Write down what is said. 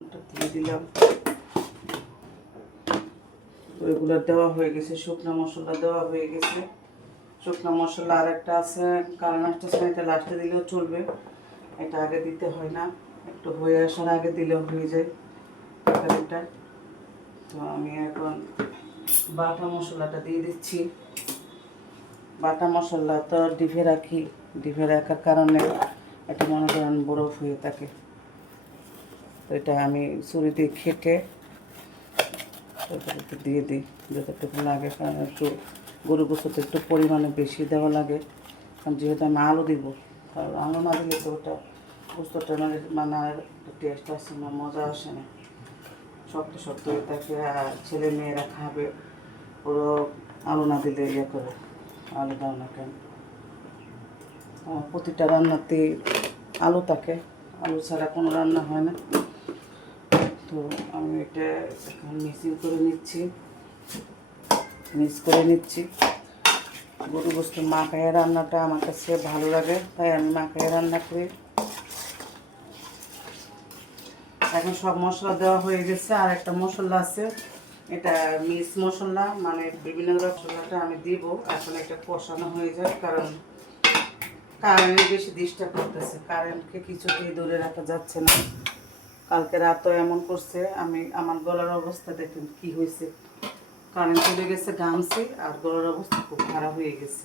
দিয়ে দিলাম। ওইগুলো দেওয়া হয়ে গেছে, শুকনো মশলা দেওয়া হয়ে গেছে। শুকনো মশলা আর একটা আছে, কারণ একটা এটা লাস্টে দিলেও চলবে, এটা আগে দিতে হয় না, একটু হয়ে আসার আগে দিলেও হয়ে যায় তরকারিটা। তো আমি এখন বাটা মশলাটা দিয়ে দিচ্ছি। বাটা মশলা তো ডিপে রাখি, ডিপে রাখার কারণে এটা মনে করেন বরফ হয়ে থাকে। তো এটা আমি ছুরি দিয়ে খেটে তারপরে একটু দিয়ে দিই যতটুকু লাগে, কারণ একটু গরু গোস্ততে একটু পরিমাণে বেশি দেওয়া লাগে, কারণ যেহেতু আমি আলু দিব। কারণ আলু না দিলে তো ওটা গোস্তটা মানে আর টেস্ট আসে না, মজা আসে না, শক্ত শক্ত হয়ে থাকে। আর ছেলে মেয়েরা খাবে, ওরা আলু না দিলে ইয়ে করে, আলু দাও না কেন। প্রতিটা রান্নাতে আলু থাকে, আলু ছাড়া কোনো রান্না হয় না। তো আমি এটা এখন মিক্স করে নিচ্ছি। গরু গোস্ত মাখায় রান্নাটা আমার কাছে ভালো লাগে, তাই আমি মাখায় রান্না করি। এখন সব মশলা দেওয়া হয়ে গেছে, আর একটা মশলা আছে, এটা মিক্স মশলা, মানে বিভিন্ন মশলাটা আমি দিব। এখন এটা কষানো হয়ে যায়, কারণ কারেন্ট বেশি ডিস্টার্ব করতেছে, কারেন্টকে কিছুতেই দূরে রাখা যাচ্ছে না। কালকে রাতও এমন করছে, আমার গলার অবস্থা দেখেন কি হয়েছে, কারেন্ট চলে গেছে, ঘামছি আর গলার অবস্থা খুব খারাপ হয়ে গেছে।